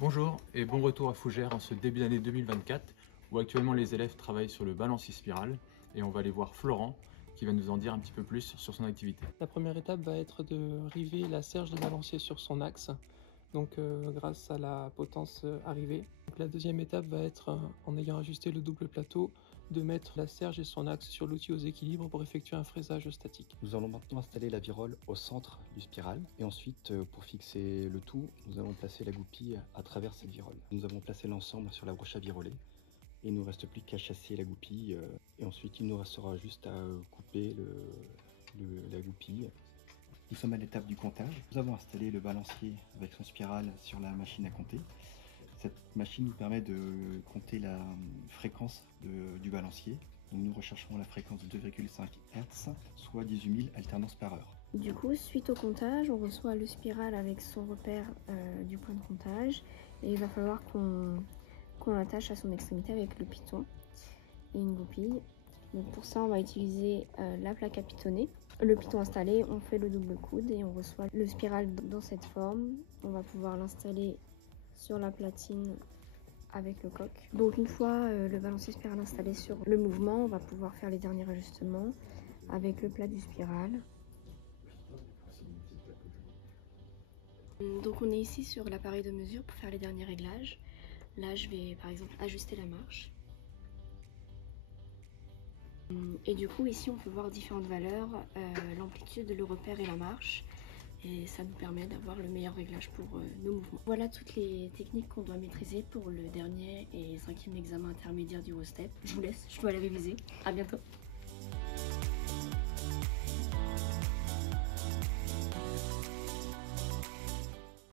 Bonjour et bon retour à Fougères en ce début d'année 2024 où actuellement les élèves travaillent sur le balancier spirale et on va aller voir Florent qui va nous en dire un petit peu plus sur son activité. La première étape va être de river la serge de balancier sur son axe, donc grâce à la potence arrivée. Donc, la deuxième étape va être, en ayant ajusté le double plateau, de mettre la serge et son axe sur l'outil aux équilibres pour effectuer un fraisage statique. Nous allons maintenant installer la virole au centre du spiral et ensuite pour fixer le tout, nous allons placer la goupille à travers cette virole. Nous avons placé l'ensemble sur la broche à viroler et il ne nous reste plus qu'à chasser la goupille et ensuite il nous restera juste à couper la goupille. Nous sommes à l'étape du comptage. Nous avons installé le balancier avec son spirale sur la machine à compter. Cette machine nous permet de compter la fréquence du balancier. Donc nous rechercherons la fréquence de 2,5 Hz, soit 18 000 alternances par heure. Du coup, suite au comptage, on reçoit le spiral avec son repère du point de comptage et il va falloir qu'on l'attache à son extrémité avec le piton et une goupille. Donc pour ça, on va utiliser la plaque à pitonner. Le piton installé, on fait le double coude et on reçoit le spiral dans cette forme. On va pouvoir l'installer sur la platine avec le coq. Donc une fois le balancier spiral installé sur le mouvement, on va pouvoir faire les derniers ajustements avec le plat du spiral. Donc on est ici sur l'appareil de mesure pour faire les derniers réglages. Là je vais par exemple ajuster la marche. Et du coup ici on peut voir différentes valeurs, l'amplitude, le repère et la marche. Et ça nous permet d'avoir le meilleur réglage pour nos mouvements. Voilà toutes les techniques qu'on doit maîtriser pour le dernier et 5e examen intermédiaire du WOSTEP. Je vous laisse, je dois aller réviser. À bientôt.